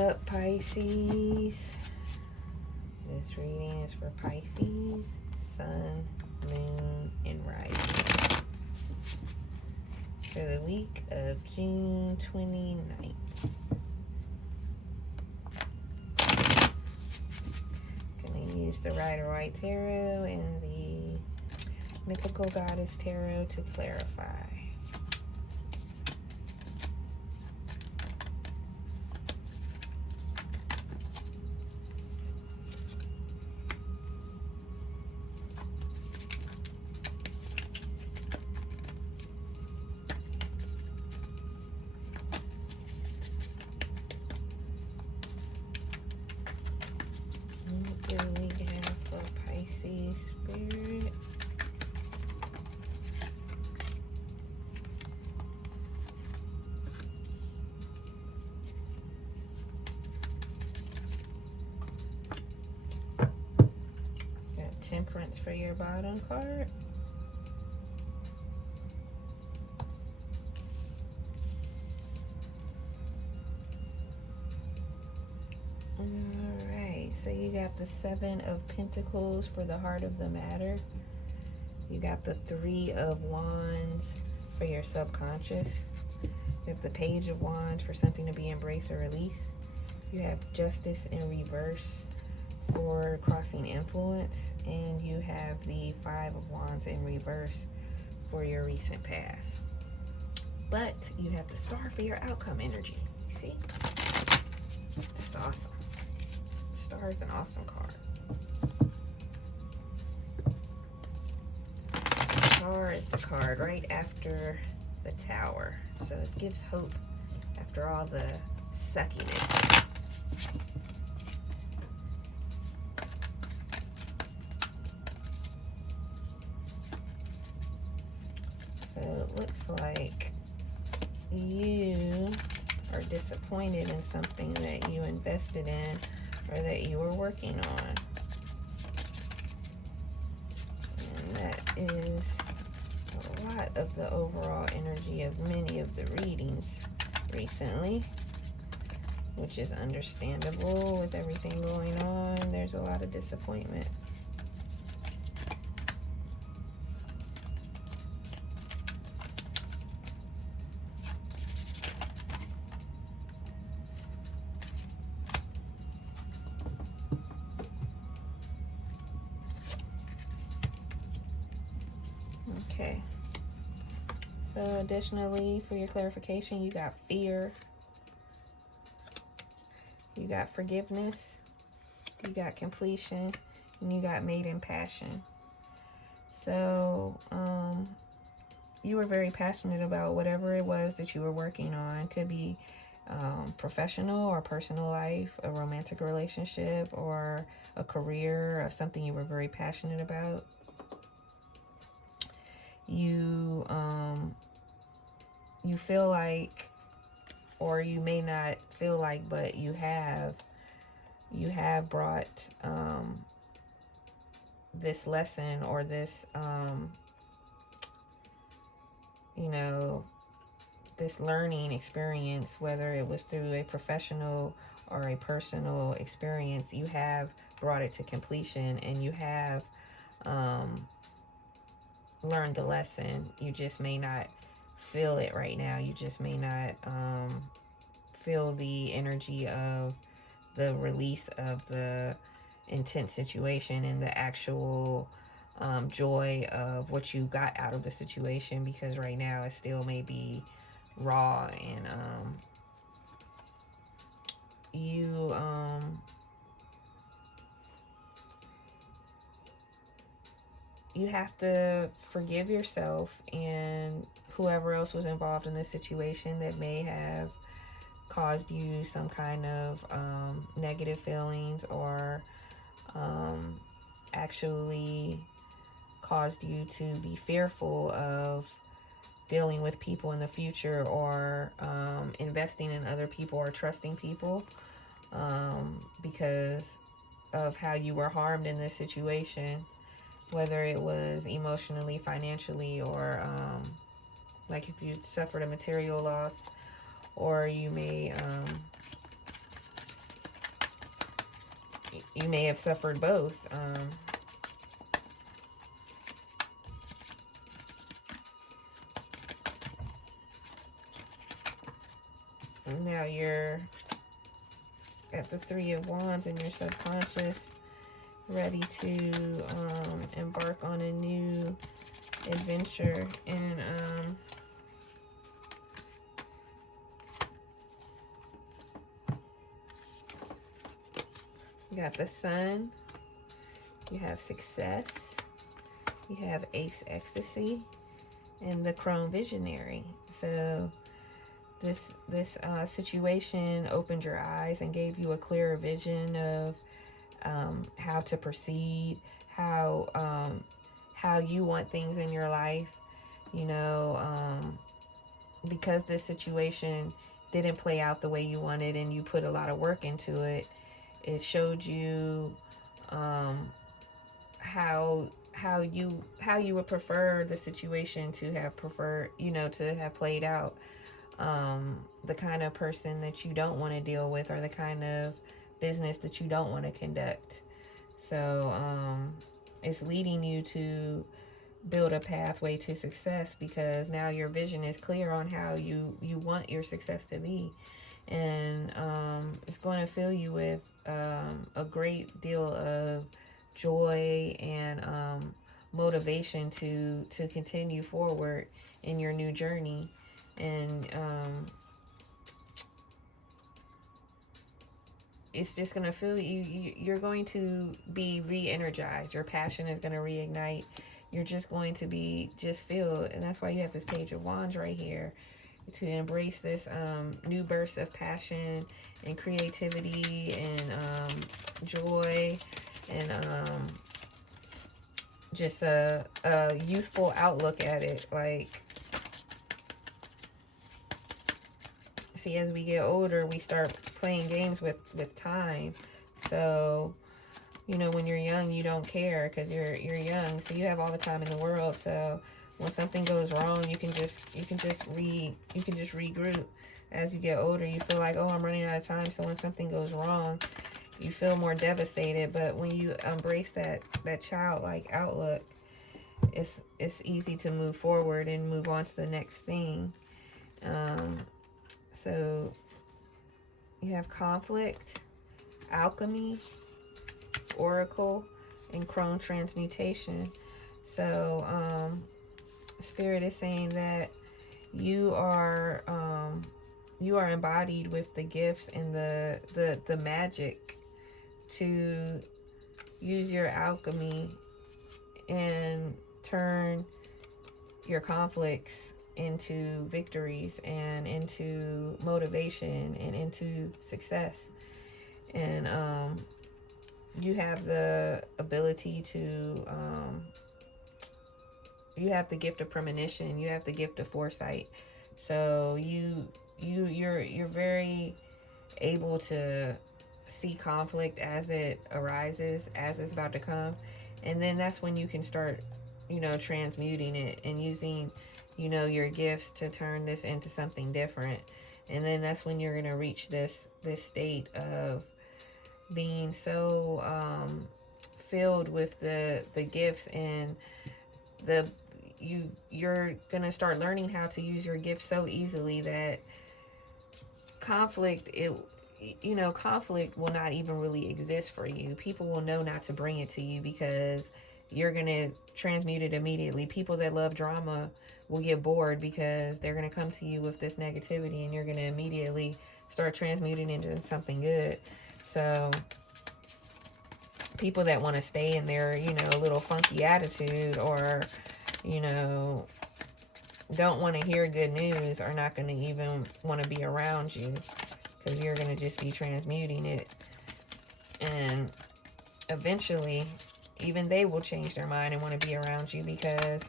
up, Pisces? This reading is for Pisces, Sun, Moon, and Rising for the week of June 29th. Gonna use the Rider-Waite Tarot and the Mythical Goddess Tarot to clarify. What do we have for Pisces Spirit? Got Temperance for your bottom card. Alright, so you got the Seven of Pentacles for the heart of the matter. You got the Three of Wands for your subconscious. You have the Page of Wands for something to be embraced or released. You have Justice in reverse for crossing influence. And you have the Five of Wands in reverse for your recent past. But you have the Star for your outcome energy. See? That's awesome. Star is an awesome card. Star is the card right after the Tower. So it gives hope after all the suckiness. So it looks like you are disappointed in something that you invested in or that you were working on. And that is a lot of the overall energy of many of the readings recently, which is understandable with everything going on. There's a lot of disappointment. Okay, so additionally, for your clarification, you got fear, you got forgiveness, you got completion, and you got made in passion. So you were very passionate about whatever it was that you were working on. Could be professional or personal life, a romantic relationship, or a career, or something you were very passionate about. You feel like, or you may not feel like, but you have brought this lesson or this this learning experience, whether it was through a professional or a personal experience, you have brought it to completion, and you have learned the lesson. You just may not feel it right now. You just may not feel the energy of the release of the intense situation and the actual joy of what you got out of the situation, because right now it still may be raw, and you have to forgive yourself and whoever else was involved in this situation that may have caused you some kind of negative feelings, or actually caused you to be fearful of dealing with people in the future, or investing in other people or trusting people because of how you were harmed in this situation, whether it was emotionally, financially, or like if you suffered a material loss, or you may you may have suffered both. Now you're at the Three of Wands in your subconscious, ready to embark on a new adventure. And you got the Sun, you have Success, you have Ace Ecstasy, and the Crone Visionary. So this situation opened your eyes and gave you a clearer vision of how to proceed, how you want things in your life. You know, because this situation didn't play out the way you wanted and you put a lot of work into it, it showed you how you would prefer the situation to have played out. The kind of person that you don't want to deal with, or the kind of business that you don't want to conduct. So it's leading you to build a pathway to success, because now your vision is clear on how you want your success to be. And it's going to fill you with a great deal of joy and motivation to continue forward in your new journey. And it's just going to feel you're going to be re-energized. Your passion is going to reignite. You're just going to be filled. And that's why you have this Page of Wands right here, to embrace this new burst of passion and creativity and joy, and just a youthful outlook at it. Like, see, as we get older, we start playing games with time. So, you know, when you're young, you don't care because you're young, so you have all the time in the world. So when something goes wrong, you can just regroup. As you get older, you feel like, oh, I'm running out of time. So when something goes wrong, you feel more devastated. But when you embrace that childlike outlook, it's easy to move forward and move on to the next thing. So you have Conflict, Alchemy, Oracle, and Crone Transmutation. So Spirit is saying that you are embodied with the gifts and the magic to use your alchemy and turn your conflicts into victories and into motivation and into success. And you have the ability to you have the gift of premonition, you have the gift of foresight. So you're very able to see conflict as it arises, as it's about to come. And then that's when you can start, transmuting it and using, your gifts to turn this into something different. And then that's when you're going to reach this state of being so filled with the gifts, and you're going to start learning how to use your gifts so easily that conflict will not even really exist for you. People will know not to bring it to you because you're going to transmute it immediately. People that love drama will get bored because they're going to come to you with this negativity, and you're going to immediately start transmuting it into something good. So people that want to stay in their, a little funky attitude, or, don't want to hear good news, are not going to even want to be around you, because you're going to just be transmuting it. And eventually, even they will change their mind and want to be around you, because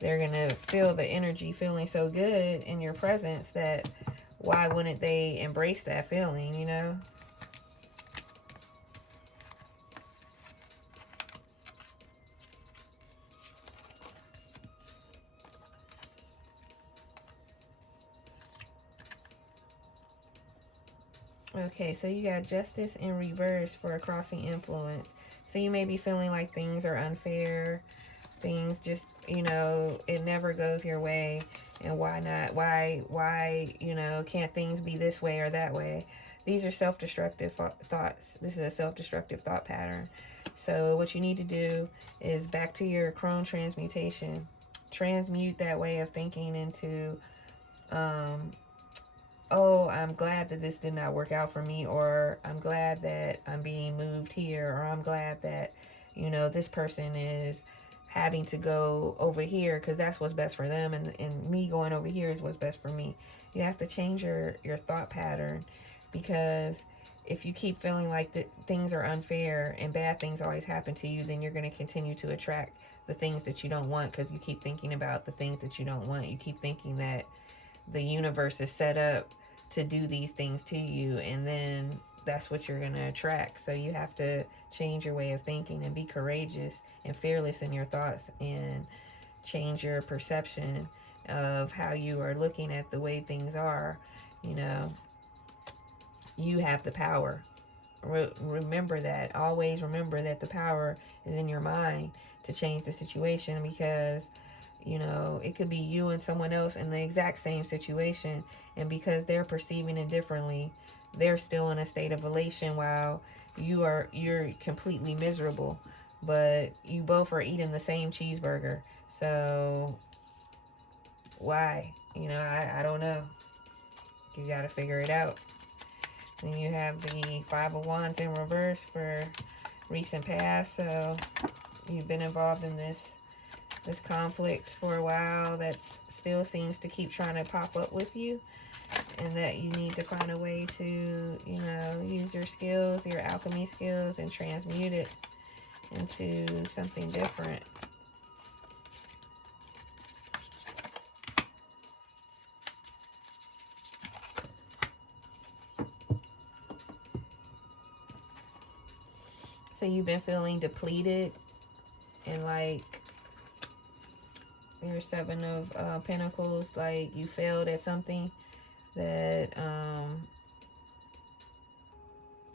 they're going to feel the energy feeling so good in your presence that why wouldn't they embrace that feeling, Okay, so you got justice in reverse for a crossing influence. So you may be feeling like things are unfair. Things just, you know, it never goes your way. And why not? Why, you know, can't things be this way or that way? These are self-destructive thoughts. This is a self-destructive thought pattern. So what you need to do is back to your crone transmutation. Transmute that way of thinking into, oh, I'm glad that this did not work out for me, or I'm glad that I'm being moved here, or I'm glad that, you know, this person is having to go over here because that's what's best for them, and me going over here is what's best for me. You have to change your thought pattern, because if you keep feeling like that things are unfair and bad things always happen to you, then you're going to continue to attract the things that you don't want, because you keep thinking about the things that you don't want. You keep thinking that the universe is set up to do these things to you, and then that's what you're going to attract. So you have to change your way of thinking and be courageous and fearless in your thoughts, and change your perception of how you are looking at the way things are. You know, you have the power. Remember that. Always remember that the power is in your mind to change the situation, because, you know, it could be you and someone else in the exact same situation, and because they're perceiving it differently, they're still in a state of elation while you're completely miserable. But you both are eating the same cheeseburger. So why? You know, I don't know. You got to figure it out. Then you have the Five of Wands in reverse for recent past. So you've been involved in this conflict for a while that still seems to keep trying to pop up with you, and that you need to find a way to, you know, use your skills, your alchemy skills, and transmute it into something different. So you've been feeling depleted, and like your Seven of Pentacles, like you failed at something, that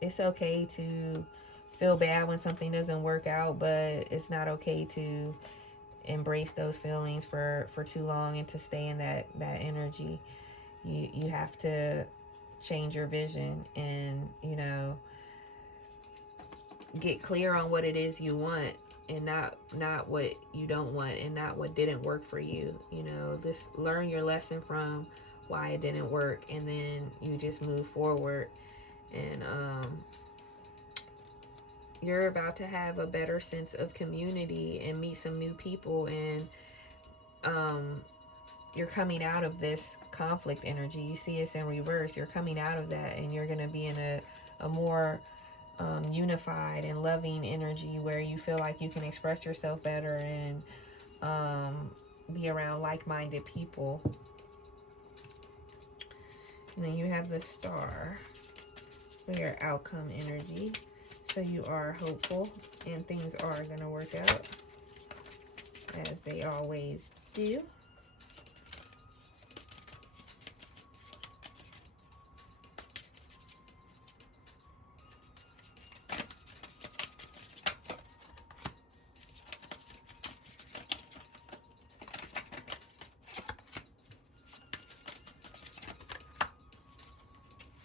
it's okay to feel bad when something doesn't work out, but it's not okay to embrace those feelings for too long and to stay in that energy. You have to change your vision, and, you know, get clear on what it is you want, and not what you don't want, and not what didn't work for you. You know, just learn your lesson from why it didn't work, and then you just move forward. And you're about to have a better sense of community and meet some new people, and you're coming out of this conflict energy. You see it's in reverse. You're coming out of that, and you're going to be in a more unified and loving energy, where you feel like you can express yourself better and be around like-minded people. And then you have the Star for your outcome energy. So you are hopeful, and things are going to work out as they always do.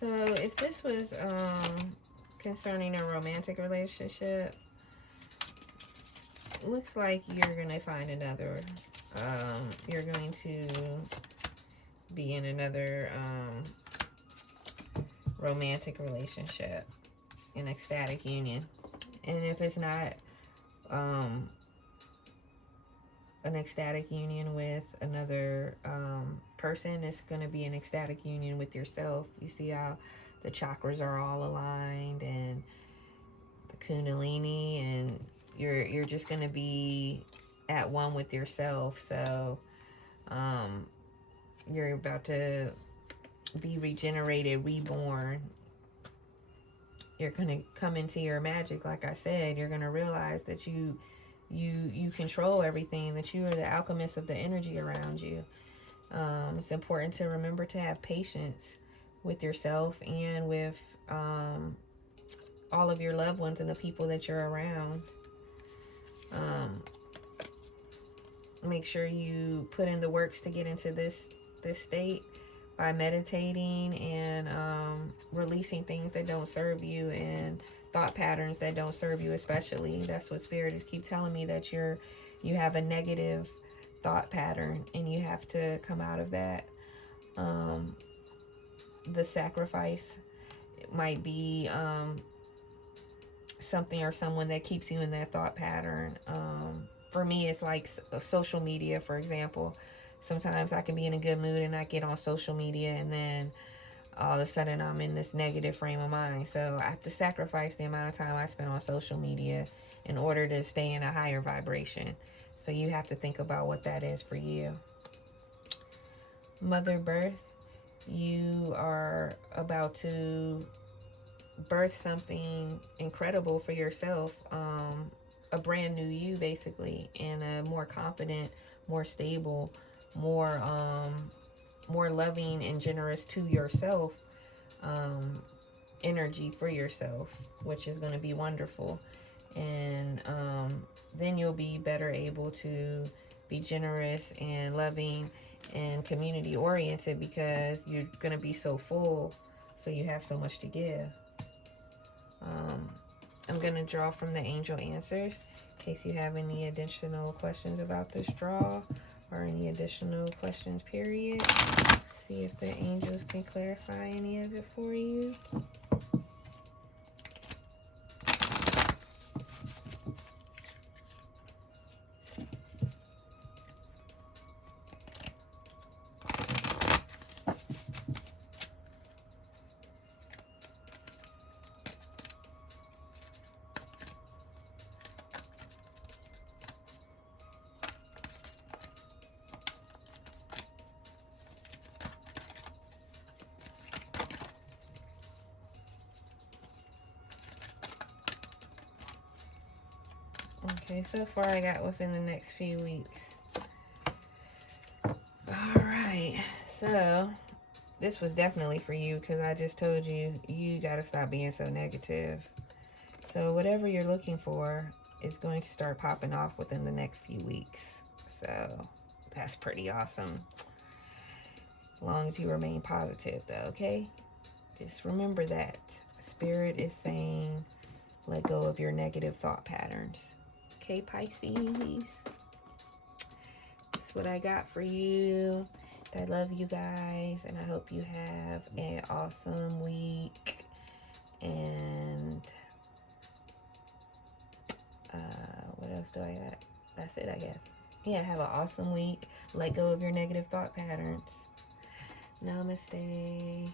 So if this was concerning a romantic relationship, looks like you're going to find another, you're going to be in another romantic relationship, an ecstatic union. And if it's not an ecstatic union with another person, it's going to be an ecstatic union with yourself. You see how the chakras are all aligned, and the kundalini, and you're just going to be at one with yourself. So you're about to be regenerated, reborn. You're going to come into your magic. Like I said, you're going to realize that you control everything, that you are the alchemist of the energy around you. It's important to remember to have patience with yourself and with all of your loved ones and the people that you're around. Make sure you put in the works to get into this state by meditating and releasing things that don't serve you and thought patterns that don't serve you. Especially, that's what Spirit is keep telling me, that you have a negative thought pattern and you have to come out of that. The sacrifice might be something or someone that keeps you in that thought pattern. For me, it's like social media, for example. Sometimes I can be in a good mood and I get on social media, and then all of a sudden I'm in this negative frame of mind. So I have to sacrifice the amount of time I spend on social media in order to stay in a higher vibration. So you have to think about what that is for you. Mother Birth, you are about to birth something incredible for yourself. A brand new you, basically, and a more confident, more stable, more loving and generous to yourself energy for yourself, which is going to be wonderful. And then you'll be better able to be generous and loving and community oriented, because you're going to be so full, so you have so much to give. I'm going to draw from the angel answers in case you have any additional questions about this draw, or any additional questions, period. See if the angels can clarify any of it for you. Okay, so far I got within the next few weeks. Alright, so this was definitely for you, because I just told you, you got to stop being so negative. So whatever you're looking for is going to start popping off within the next few weeks. So that's pretty awesome. As long as you remain positive, though, okay? Just remember that. Spirit is saying, let go of your negative thought patterns. Okay, Pisces? That's what I got for you. I love you guys, and I hope you have an awesome week. And what else do I got? That's it, I guess. Yeah, have an awesome week. Let go of your negative thought patterns. Namaste.